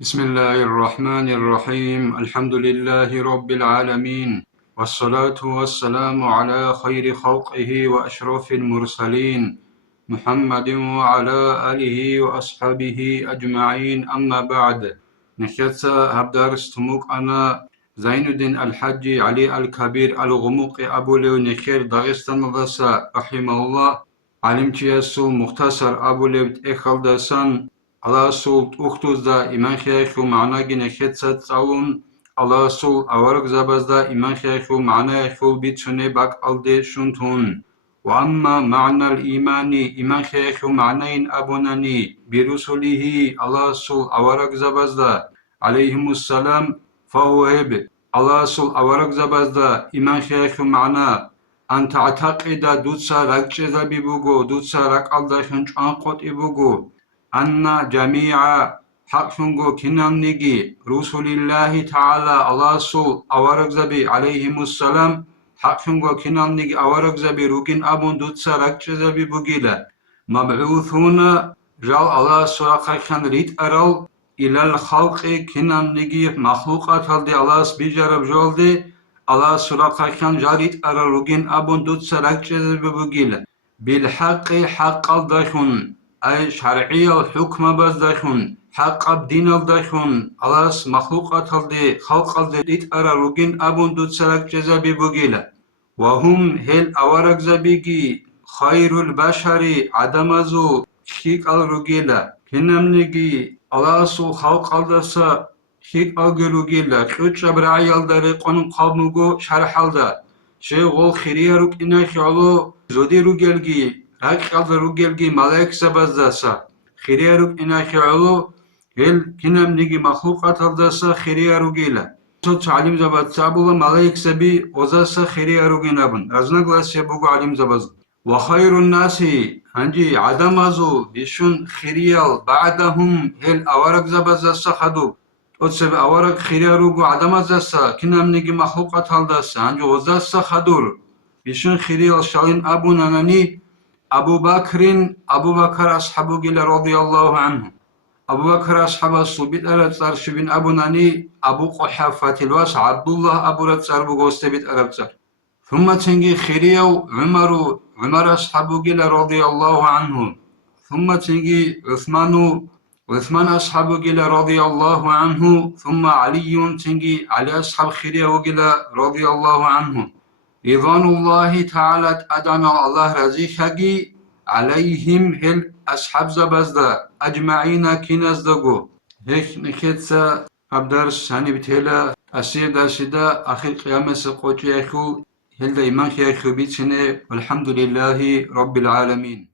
بسم الله الرحمن الرحيم الحمد لله رب العالمين والصلاة والسلام على خير خلقه وأشرف المرسلين محمد وعلى آله وأصحابه أجمعين أما بعد نشتسا هبدار استموك أنا زين الدين الحج علي الكبير الغموق أبو ليو نخير داغستان دسا رحمه الله علمتي يسو مختصر أبو ليو إخل دسان الله سول أختوزدا إيمان خيخو معنا جنا خدسات صاون الله سول أورق زبازدا إيمان خيخو معنا خول بيتشوني باك ألدي شنتون وأما معنى الإيمان إيمان خيخو معنين أبوناني برسوله الله سول أورق زبازدا عليهم السلام فهو هب الله سول أورق زبازدا إيمان خيخو معنا أن تعتقد دوتسا ركجزا بيبوغو دوتسا رك ألدا خنج أنقوت إبوغو أن جميع حقشنغو كنانيجي رسول الله تعالى الله سول أورق زبي عليهم السلام حقشنغو كنانيجي أورق زبي روكين أبون دوتسا ركش زبي بوغيلا مبعوثون جال الله سورة خان ريت أرال إلى الخلق كنانيجي مخلوقات هالدي الله سبيجارب جولدي الله سورة خان جاريت أرال روكين أبون دوتسا ركش زبي بوغيلا بالحق حق الدخون أي شرعية الحكم بزدخون حق الدين الدخون ألاس مخلوقات الدي خلق الدي إتأرى روغين أبون دود سلك جزابي بوغيلا وهم هل أورق زبيجي خير البشر عدمزو شيك الروغيلا كنمنيجي ألاسو خلق الدسا شيك الروغيلا خيوش برعي الدري قانون قابنوغو شرح الدا شيغول خيريا روك إنا خيالو زودي روغيلجي هاك روجلجي ملاك سبزدسا خيريا روك إنا خيالو هل كنام نيجي مخلوقات هالدسا خيريا روجيلا صوت عليم زباد سابولا ملاك سبي وزاسا خيريا روجينابن رزنق لاس يبوغو عليم زباز وخير الناس هنجي عدم ازو بيشون خيريال بعدهم هل أورق زبازاسا خدو أتسب أورق خيريا روجو عدم ازاسا كنام نيجي مخلوقات هالدسا هنجي وزاسا خدور بيشون خيريال شالين أبو ناناني أبو بكر أصحابه جل رضي الله عنه أبو بكر أصحاب الصبيت أرتسار شبين أبو ناني أبو قحافة الواس عبد الله أبو رتسار بغوست بيت أرتسار ثم تنجي خيريو عمر أصحابه جل رضي الله عنه ثم تنجي عثمان أصحابه جل رضي الله عنه ثم علي تنجي علي أصحاب خيريو جل رضي الله عنه رضوان الله تعالى أدانا الله رزيخي عليهم هل أصحاب زبزدا أجمعين كنزدغو هيك نكتسا أبدرس هاني بتهلا أسير درسدا أخير قيامة سقوطي أخو هل دا إيمان خير خبيتسنة والحمد لله رب العالمين.